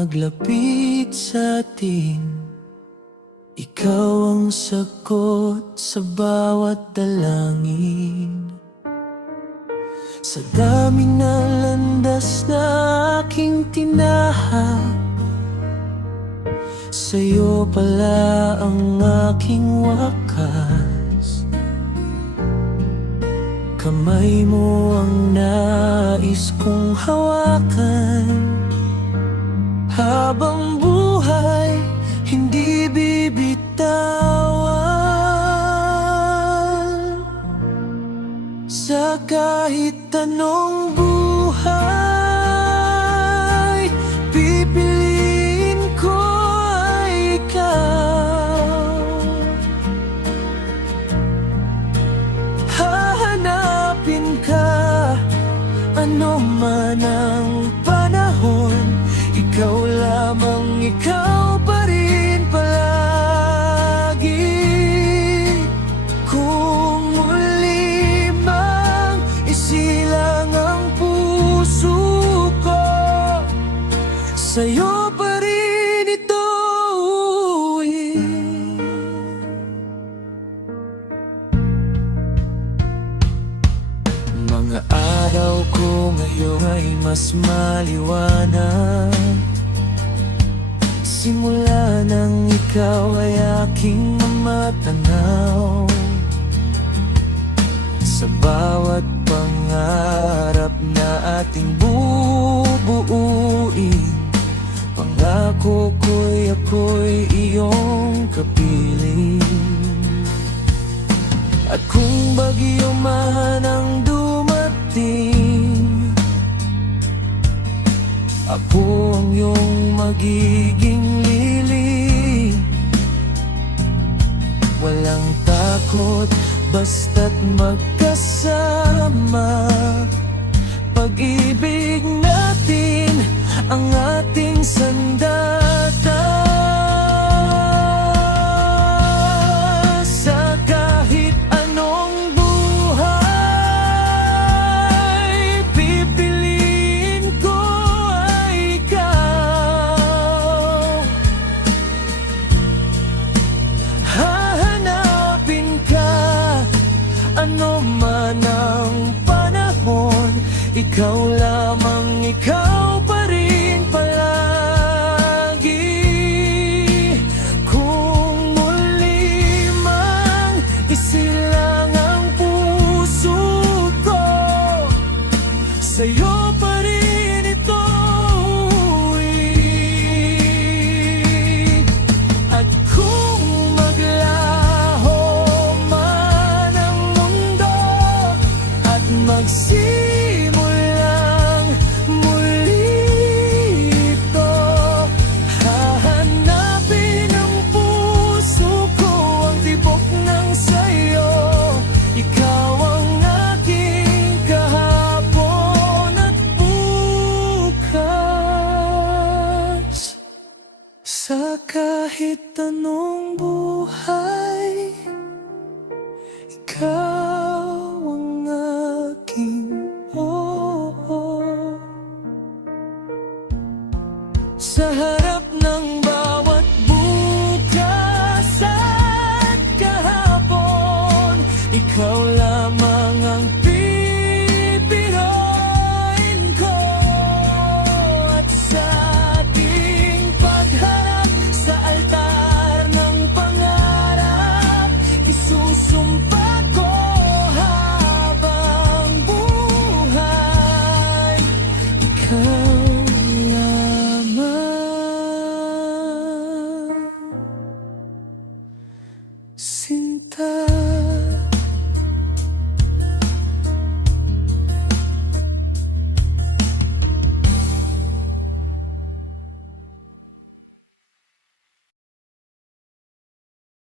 naglapit sa atin, ikaw ang sagot sa bawat dalangin. Sa dami na landas na aking tinahak, sa'yo pala ang aking wakas. Kamay mo ang nais kong hawakan, habang buhay hindi bibitawan. Sa kahit anong buhay, pipiliin ko ay ikaw. Hahanapin ka, ano man ang panahon, ikaw lamang, ikaw pa rin palagi. Kung muli mang isilang ang puso ko, sa'yo pa rin ito uuwi. Mga araw ko ngayon ay mas maliwanag, simula nang ikaw ay aking mamatanaw. Sa bawat pangarap na ating bubuuin, pangako ako'y iyong kapiling. At kung bagyo man ang dumating, ako ang iyong magiging lilim. Walang takot, basta't magkasama. Pag-ibig natin ang ating sandata. Sa kahit anong buhay, pipiliin ko ay ikaw. Hahanapin ka, ano man ang panahon, ikaw lamang, ikaw pa rin palagi. Kung muli mang isilang ang puso ko, sa'yo pa rin ito uuwi. At kung maglaho man ang mundo at magsimulang muli ito, hahanapin ang puso ko ang tibok ng sayo. Ikaw ang aking kahapon at bukas. Sa kahit anong buhay, ikaw ang aking sa harap ng bawat bukas at kahapon, ikaw